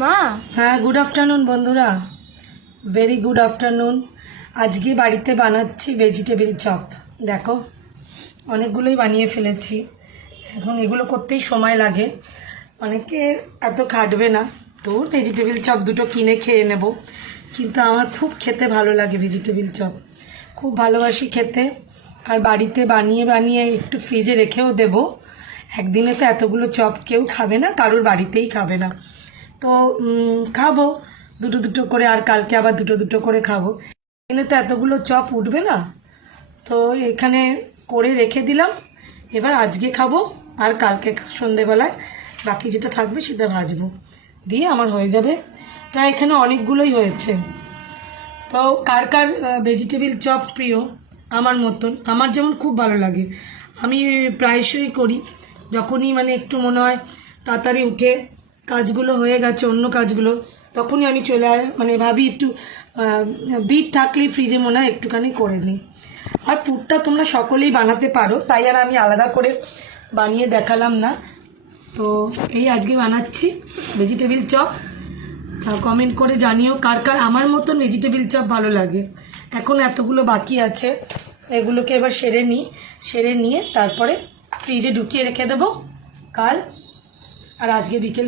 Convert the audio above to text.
মা। হ্যাঁ, good afternoon বন্ধুরা, ভেরি গুড আফটারনুন। আজকে বাড়িতে বানাচ্ছি ভেজিটেবিল চপ। দেখো, অনেকগুলোই বানিয়ে ফেলেছি। এখন এগুলো করতেই সময় লাগে, অনেকে এত খাটবে না, তো ভেজিটেবিল চপ দুটো কিনে খেয়ে নেব। কিন্তু আমার খুব খেতে ভালো লাগে ভেজিটেবিল চপ, খুব ভালোবাসি খেতে। আর বাড়িতে বানিয়ে বানিয়ে একটু ফ্রিজে রেখেও দেব। একদিনে তো এতগুলো চপ কেউ খাবে না, কারোর বাড়িতেই খাবে না। তো খাবো দুটো দুটো করে, আর কালকে আবার দুটো দুটো করে খাবো। এখানে তো এতগুলো চপ উঠবে না, তো এখানে করে রেখে দিলাম। এবার আজকে খাবো, আর কালকে সন্ধেবেলায় বাকি যেটা থাকবে সেটা ভাজবো, দিয়ে আমার হয়ে যাবে। প্রায় এখানে অনেকগুলোই হয়েছে। তো কার কার ভেজিটেবিল চপ প্রিয় আমার মতন? আমার যেমন খুব ভালো লাগে, আমি প্রায়শই করি। যখনই মানে একটু মনে হয় তাড়াতাড়ি উঠে কাজগুলো হয়ে গেছে, অন্য কাজগুলো, তখনই আমি মানে ভাবি একটু বিট থাকলেই ফ্রিজে মনে হয় একটুখানি করে নিই। আর পুরটা তোমরা সকলেই বানাতে পারো, তাই আর আমি আলাদা করে বানিয়ে দেখালাম না। তো এই আজকে বানাচ্ছি ভেজিটেবিল চপ। কমেন্ট করে জানিও কার কার আমার মতন ভেজিটেবিল চপ ভালো লাগে। এখন এতগুলো বাকি আছে, এগুলোকে এবার সেরে নিয়ে তারপরে ফ্রিজে ঢুকিয়ে রেখে দেবো কাল আর আজকে বিকেল